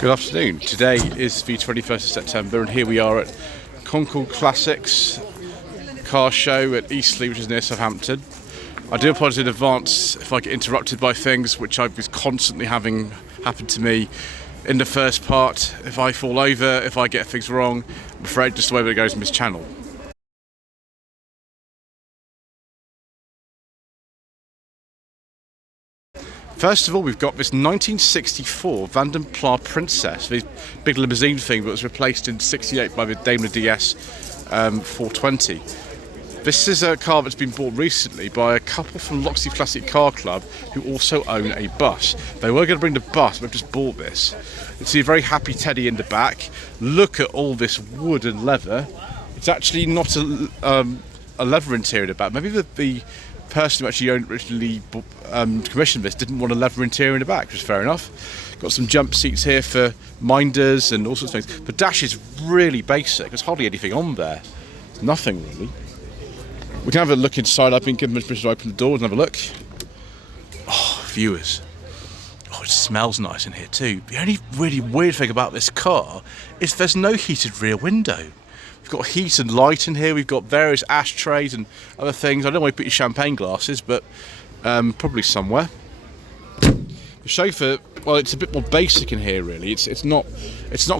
Good afternoon. Today is the 21st of September and here we are at Concorde Classics car show at Eastleigh, which is near Southampton. I do apologise in advance if I get interrupted by things which I was constantly having happen to me in the first part. If I fall over, if I get things wrong, I'm afraid just the way that it goes in this channel. First of all, we've got this 1964 Vanden Plas Princess, the big limousine thing that was replaced in '68 by the Daimler DS 420. This is a car that's been bought recently by a couple from Loxley Classic Car Club who also own a bus. They were going to bring the bus, but they've just bought this. You see a very happy Teddy in the back. Look at all this wood and leather. It's actually not a leather interior in the back. Maybe the person who actually originally commissioned this didn't want a leather interior in the back, which is fair enough. Got some jump seats here for minders and all sorts of things. The dash is really basic. There's hardly anything on there. There's nothing really. We can have a look inside. I've been given permission to open the doors and have a look. Oh, viewers. Oh, it smells nice in here too. The only really weird thing about this car is there's no heated rear window. We've got heat and light in here. We've got various ashtrays and other things. I don't know where you put your champagne glasses, but probably somewhere. The chauffeur, well, it's a bit more basic in here really. It's not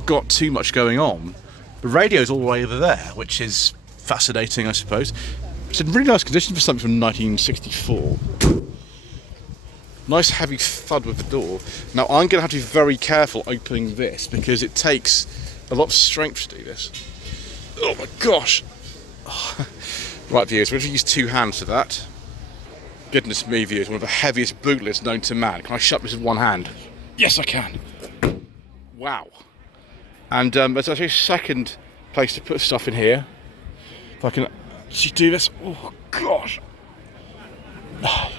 got too much going on. The radio's all the way over there, which is fascinating, I suppose. It's in really nice condition for something from 1964. Nice heavy thud with the door. Now I'm going to have to be very careful opening this because it takes a lot of strength to do this. Oh my gosh! Oh. Right, viewers, we're going to use two hands for that. Goodness me, viewers, one of the heaviest bootlets known to man. Can I shut this with one hand? Yes, I can. Wow. And there's actually a second place to put stuff in here. If I can actually do this. Oh gosh!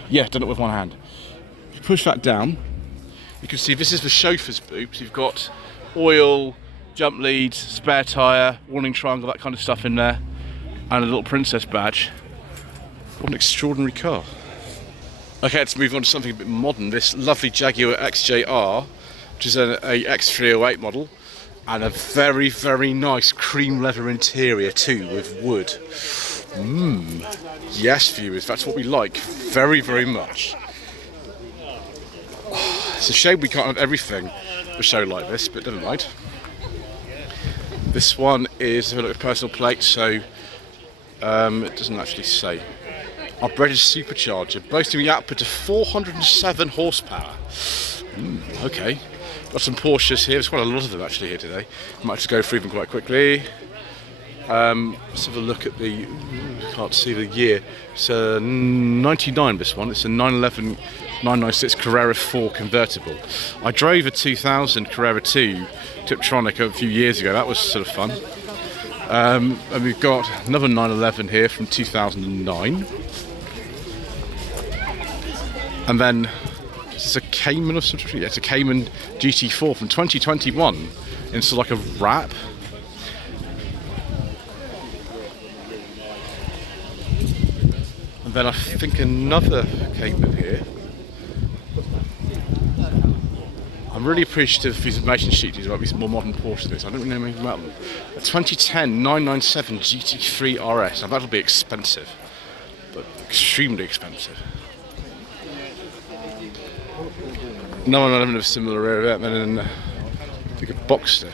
Yeah, done it with one hand. If you push that down, you can see this is the chauffeur's boot. So you've got oil, jump lead, spare tyre, warning triangle, that kind of stuff in there, and a little princess badge. What an extraordinary car. Okay, let's move on to something a bit modern. This lovely Jaguar XJR, which is a X308 model, and a very, very nice cream leather interior too, with wood. Yes, viewers, that's what we like very, very much. Oh, it's a shame we can't have everything for a show like this, but never mind. This one is a personal plate, so it doesn't actually say. Our British supercharger, boasting the output of 407 horsepower. Okay. Got some Porsches here. There's quite a lot of them actually here today. I might just go through them quite quickly. Let's have a look at the. Can't see the year. It's a 99. This one. It's a 911 996 Carrera 4 convertible. I drove a 2000 Carrera 2 Tiptronic a few years ago. That was sort of fun. And we've got another 911 here from 2009. And then it's a Cayman of some sort. Yeah, it's a Cayman GT4 from 2021. In sort of like a wrap. And then I think another Cayman here. I'm really appreciative of these information sheets about these more modern Porsches. I don't really know anything about them. A 2010 997 GT3 RS. Now that'll be expensive, but extremely expensive. No one of a similar area, and then I think a Boxster.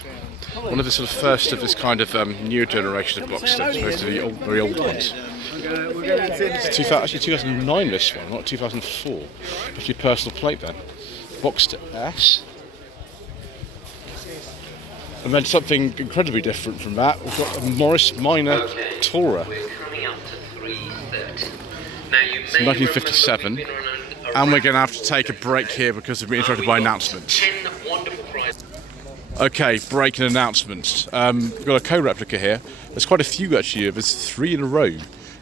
One of the sort of first of this kind of newer generation of Boxster, as opposed to the old, very old ones. It's actually 2009 this one, not 2004. Actually a personal plate then. Boxster S. And then something incredibly different from that, we've got a Morris Minor Tourer. It's 1957. And we're going to have to take a break here because we've been interrupted by announcements. Okay, break and announcements. We've got a co-replica here. There's quite a few actually, there's 3 in a row.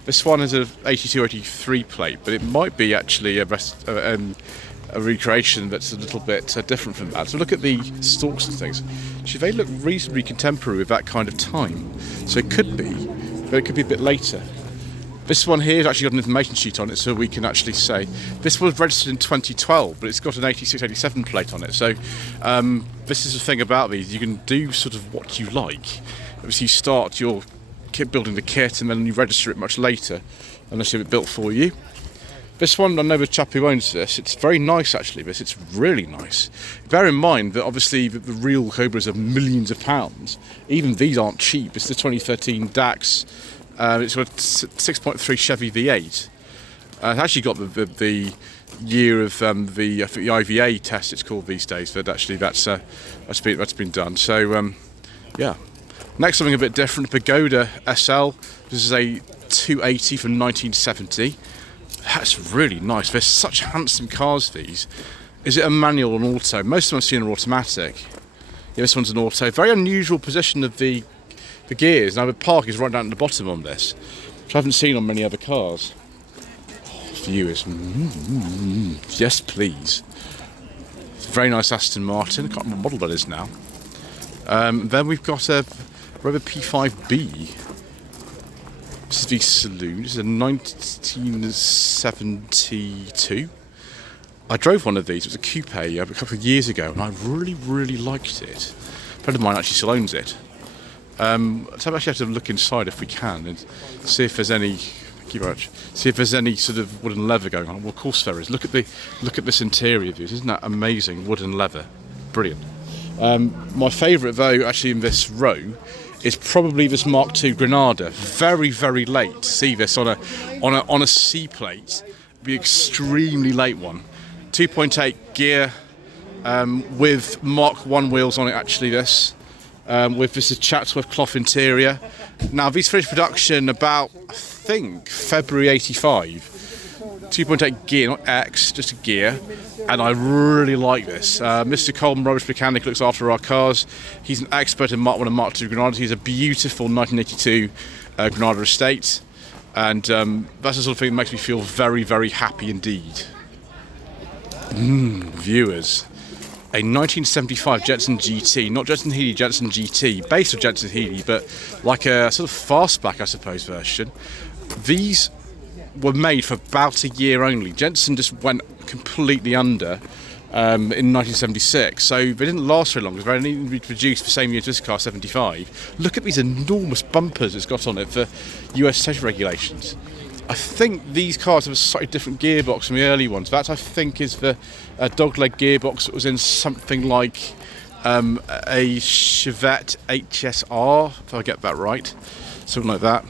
This one is an 82-83 plate, but it might be actually a recreation that's a little bit different from that. So look at the stalks and things. Actually, they look reasonably contemporary with that kind of time. So it could be, but it could be a bit later. This one here has actually got an information sheet on it, so we can actually say this was registered in 2012, but it's got an 8687 plate on it. So this is the thing about these: you can do sort of what you like. Obviously, you start your kit building the kit, and then you register it much later, unless you have it built for you. This one, I know the chap who owns this. It's very nice, actually. It's really nice. Bear in mind that obviously the real Cobras are millions of pounds. Even these aren't cheap. It's the 2013 DAX. It's got a 6.3 Chevy V8. It's actually got the year of the I think the IVA test it's called these days. But actually that's been done. So yeah. Next, something a bit different. Pagoda SL. This is a 280 from 1970. That's really nice. They're such handsome cars, these. Is it a manual or an auto? Most of them I've seen are automatic. Yeah, this one's an auto. Very unusual position of the gears. Now the park is right down at the bottom on this, which I haven't seen on many other cars. Oh, viewers. Yes, please. It's a very nice Aston Martin. I can't remember what model that is now. Then we've got a Rover P5B. This is the saloon. This is a 1972. I drove one of these. It was a coupe a couple of years ago, and I really liked it. A friend of mine actually still owns it. So I actually have to look inside if we can and see if there's any. Thank you very much. See if there's any sort of wooden leather going on. Well, of course there is. Look at this interior views. Isn't that amazing? Wooden leather, brilliant. My favourite though, actually in this row, is probably this Mark II Granada. Very late to see this on a C plate. The extremely late one. 2.8 gear with Mark I wheels on it. Actually, this with this is Chatsworth cloth interior. Now these finished production about I think February '85. 2.8 gear, not X, just a gear. And I really like this. Mr. Coleman, rubbish mechanic, looks after our cars. He's an expert in Mark 1 and Mark II Granadas. He's a beautiful 1982 Granada estate. And that's the sort of thing that makes me feel very happy indeed. Viewers. A 1975 Jetson GT, not Jetson Healey, Jetson GT, based on Jetson Healey, but like a sort of fastback, I suppose, version. These were made for about a year only. Jensen just went completely under in 1976, so they didn't last very long. It was only produced the same year as this car, 75. Look at these enormous bumpers it's got on it for US safety regulations. I think these cars have a slightly different gearbox from the early ones. That I think is the dogleg gearbox that was in something like a Chevette HSR, if I get that right, something like that.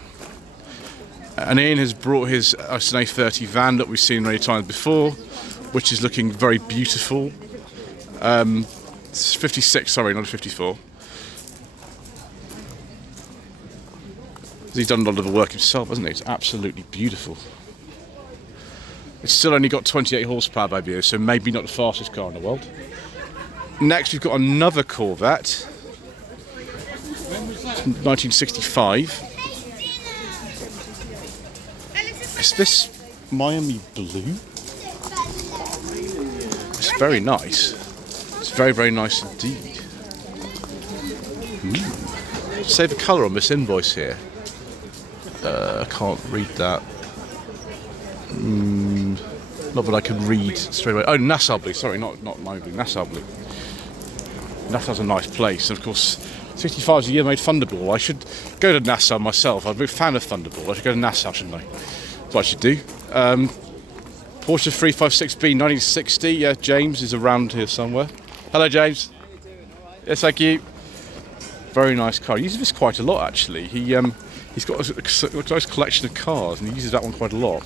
And Ian has brought his Aston A30 van that we've seen many times before, which is looking very beautiful. It's 56, sorry, not 54. He's done a lot of the work himself, hasn't he? It's absolutely beautiful. It's still only got 28 horsepower by the so maybe not the fastest car in the world. Next, we've got another Corvette. 1965. Is this Miami Blue? It's very nice. It's very nice indeed. Say the colour on this invoice here. I can't read that. Not that I can read straight away. Oh, Nassau Blue. Sorry, not Miami Blue. Nassau Blue. Nassau's a nice place. And of course, 65 is a year made Thunderball. I should go to Nassau myself. I'm a big fan of Thunderball. I should go to Nassau, shouldn't I? That's what I should do. Porsche 356B 1960. Yeah, James is around here somewhere. Hello, James. Yes, thank you. Very nice car. He uses this quite a lot, actually. He's got a nice collection of cars, and he uses that one quite a lot.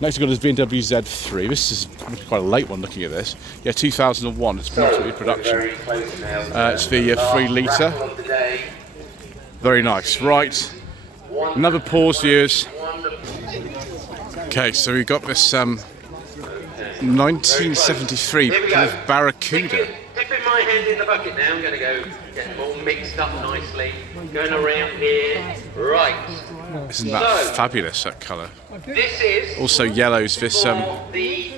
Next, we've got his BMW Z3. This is quite a late one, looking at this. Yeah, 2001. It's been out of production. It's the 3 litre. Very nice. Right. Another pause, viewers. Okay, so we've got this 1973 Barracuda. Dipping my hand in the bucket now. I'm going to go get them all mixed up nicely. Going around here. Right. Isn't that fabulous, that colour? This is also yellows this the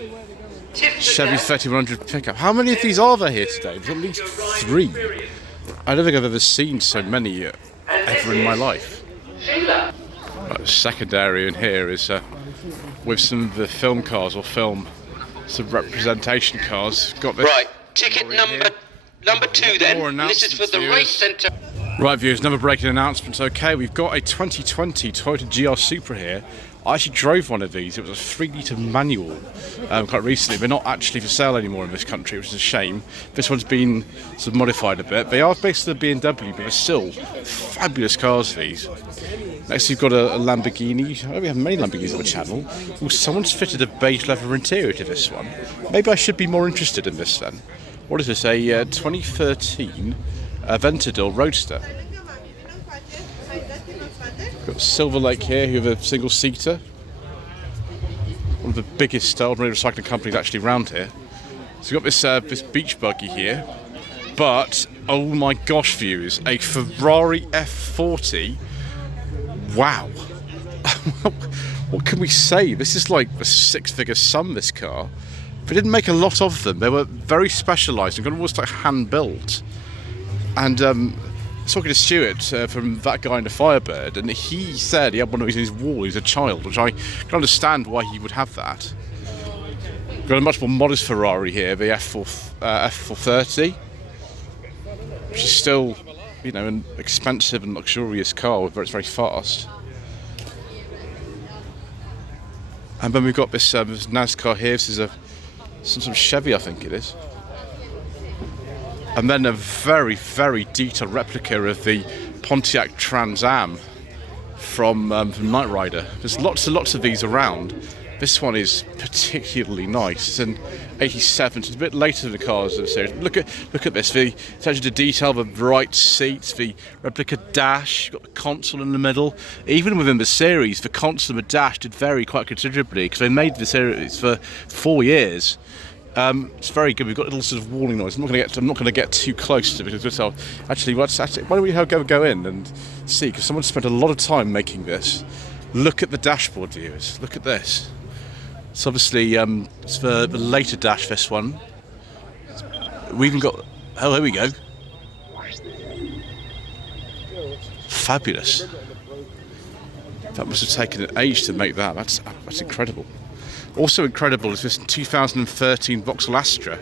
Chevy 3100 pickup. How many of these are there here today? There's at least 3. I don't think I've ever seen so many ever in my life. Secondary in here is with some of the film cars or film some representation cars. Got this. Right, ticket number 2 then. This is for the race centre. Right, viewers, another breaking announcement. Okay, we've got a 2020 Toyota GR Supra here. I actually drove one of these. It was a 3-litre manual quite recently. They're not actually for sale anymore in this country, which is a shame. This one's been sort of modified a bit. They are basically a BMW, but they're still fabulous cars, these. Next, you've got a Lamborghini. Oh, we have many Lamborghinis on the channel. Oh, someone's fitted a beige leather interior to this one. Maybe I should be more interested in this then. What is this? A 2013 Aventador Roadster. Got Silver Lake here, who have a single-seater. One of the biggest ordinary recycling companies actually around here. So we've got this beach buggy here. But, oh my gosh, viewers, a Ferrari F40. Wow. What can we say? This is like a 6-figure sum, this car. They didn't make a lot of them. They were very specialised and almost like hand-built. And talking to Stuart from That Guy in the Firebird, and he said he had one of these in his wall. He's a child, which I can understand why he would have that. Got a much more modest Ferrari here, the F430, which is still, you know, an expensive and luxurious car, but it's very fast. And then we've got this NASCAR here. This is some sort of Chevy, I think it is. And then a very, very detailed replica of the Pontiac Trans Am from Knight Rider. There's lots and lots of these around. This one is particularly nice. It's an 87, so it's a bit later than the cars of the series. Look at this, the attention to detail, the bright seats, the replica dash, you've got the console in the middle. Even within the series, the console and the dash did vary quite considerably because they made the series for 4 years. It's very good. We've got a little sort of warning noise. I'm not going to get too close to it because actually, why don't we go in and see? Because someone spent a lot of time making this. Look at the dashboard, viewers. Look at this. It's obviously it's the later dash. This one. We even got. Oh, here we go. Fabulous. That must have taken an age to make that. That's incredible. Also incredible is this 2013 Vauxhall Astra,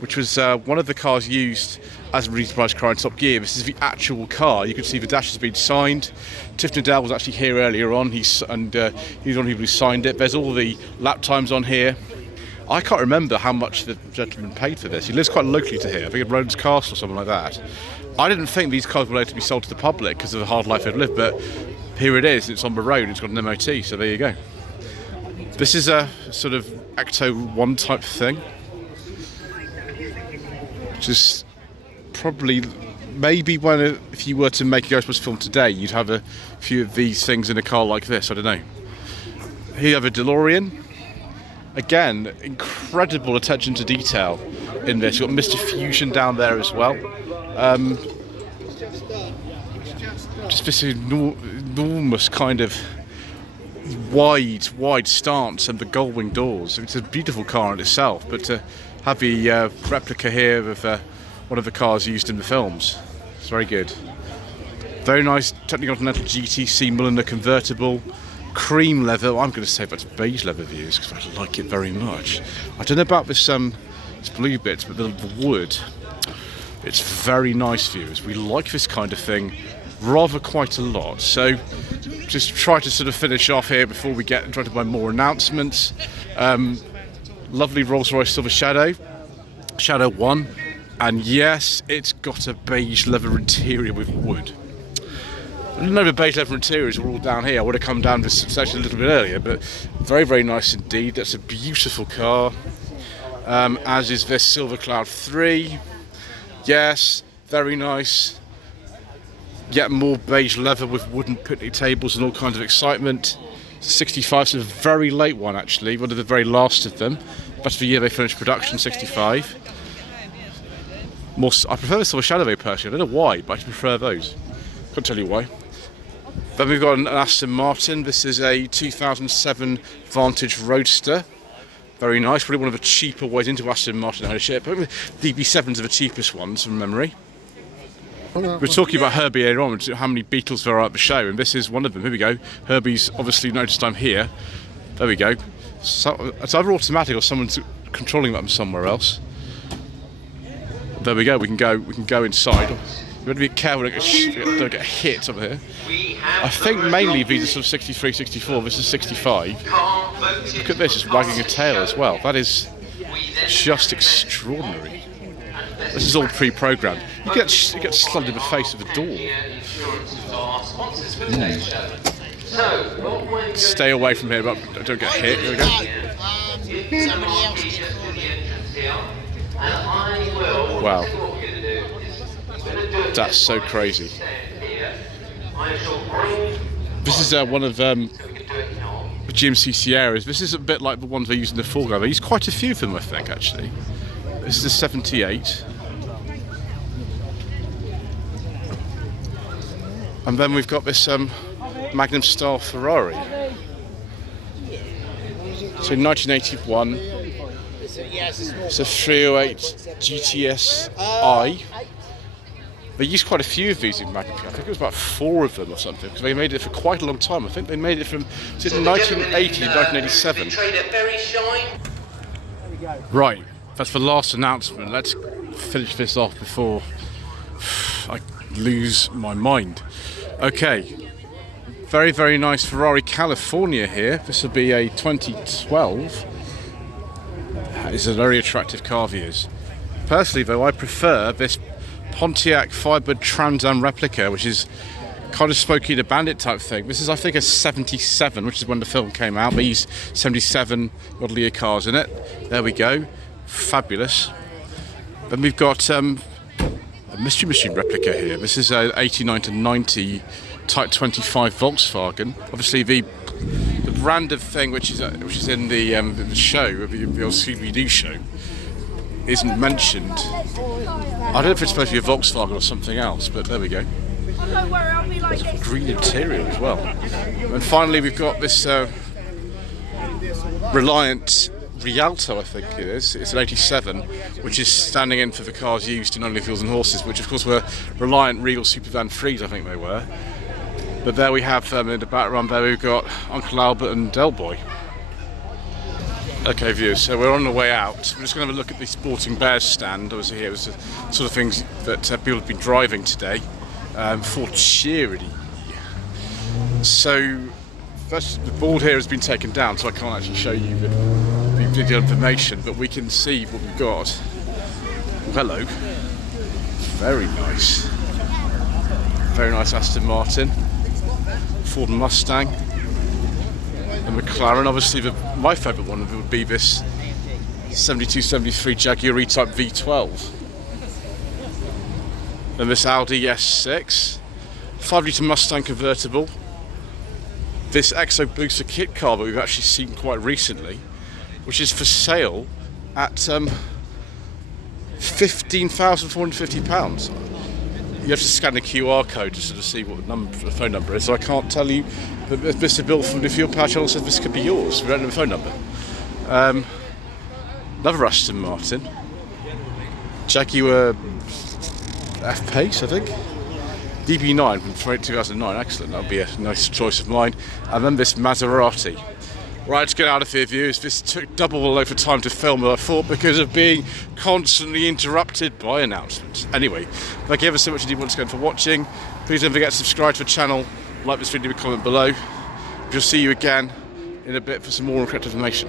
which was one of the cars used as a reprice car in Top Gear. This is the actual car. You can see the dash has been signed. Tiff Nadal was actually here earlier on. He's one of the people who signed it. There's all the lap times on here. I can't remember how much the gentleman paid for this. He lives quite locally to here. I think at Rhodes Castle or something like that. I didn't think these cars were allowed to be sold to the public because of the hard life they've lived, but here it is. It's on the road. It's got an MOT, so there you go. This is a sort of Ecto 1 type thing, which is probably, maybe if you were to make a Ghostbusters film today, you'd have a few of these things in a car like this, I don't know. Here you have a DeLorean. Again, incredible attention to detail in this. You've got Mr. Fusion down there as well. Just this enormous kind of wide stance and the gull-wing doors. It's a beautiful car in itself, but to have the replica here of one of the cars used in the films, it's very good. Very nice Technical Continental GTC Mulliner convertible, cream leather. I'm going to say that's beige leather views because I like it very much. I don't know about this blue bit, but the wood, it's very nice views. We like this kind of thing rather quite a lot. So just try to sort of finish off here before we get into my more announcements. Lovely Rolls-Royce Silver Shadow 1, and yes, it's got a beige leather interior with wood. I didn't know the beige leather interiors were all down here. I would have come down this section a little bit earlier, but very, very nice indeed. That's a beautiful car, as is this Silver Cloud 3. Yes, very nice. Yet more beige leather with wooden picnic tables and all kinds of excitement. 65 is a very late one actually, one of the very last of them. That's the year they finished production, 65. I prefer the Silver Shadow personally, I don't know why, but I prefer those. Can't tell you why. Then we've got an Aston Martin. This is a 2007 Vantage Roadster. Very nice, probably one of the cheaper ways into Aston Martin ownership. DB7s are the cheapest ones from memory. We're talking about Herbie earlier on, how many Beetles there are at the show, and this is one of them. Here we go. Herbie's obviously noticed I'm here. There we go. So, it's either automatic or someone's controlling them somewhere else. There we go. We can go inside. We've got to be careful, don't get hit over here. I think mainly these are sort of 63, 64. This is 65. Look at this, it's wagging a tail as well. That is just extraordinary. This is all pre-programmed. You get slugged in the face with a door. Stay away from here, but don't get hit. Here we go. Wow. That's so crazy. This is one of the GMCC areas. This is a bit like the ones they use in the foreground. They use quite a few of them, I think, actually. This is a 78. And then we've got this Magnum style Ferrari. So 1981. It's a 308 GTS-I. They used quite a few of these in Magnum. I think it was about 4 of them or something, because they made it for quite a long time. I think they made it from 1980 to 1987. Right, that's the last announcement. Let's finish this off before I lose my mind. Okay, very, very nice Ferrari California here. This will be a 2012. It's a very attractive car, viewers. Personally, though, I prefer this Pontiac Firebird Trans Am replica, which is kind of Smokey the Bandit type thing. This is, I think, a 77, which is when the film came out. These 77 model year cars in it. There we go. Fabulous. Then we've got a Mystery Machine replica here. This is a 89 to 90 Type 25 Volkswagen. Obviously, the brand of thing which is in the show, the old CBD show, isn't mentioned. I don't know if it's supposed to be a Volkswagen or something else, but there we go. There's a green interior as well. And finally, we've got this Reliant Rialto, I think it is. It's an 87, which is standing in for the cars used in Only Fools and Horses, which of course were Reliant Regal Supervan 3s, I think they were. But there we have in the background there we've got Uncle Albert and Del Boy. Okay, viewers, so we're on the way out. We're just going to have a look at the Sporting Bears stand. Obviously here was the sort of things that people have been driving today for charity. So first, the board here has been taken down, so I can't actually show you the video information, but we can see what we've got. Oh, hello. Very nice. Very nice Aston Martin. Ford Mustang. And McLaren, obviously my favourite one would be this 72-73 Jaguar E-Type V12. Then this Audi S6, 5-litre Mustang convertible. This Exo Booster kit car that we've actually seen quite recently, which is for sale at £15,450. You have to scan the QR code just to see what the phone number is. So I can't tell you, but Mr. Bill from the Fuel Power Channel says this could be yours. We don't know the phone number. Another Aston Martin, Jaguar F-Pace, I think. DB9 from 2009. Excellent. That'll be a nice choice of mine. And then this Maserati. Right, let's get out of here, viewers. This took double the length of time to film than I thought because of being constantly interrupted by announcements. Anyway, thank you ever so much indeed once again for watching. Please don't forget to subscribe to the channel, like this video, comment below. We'll see you again in a bit for some more correct information.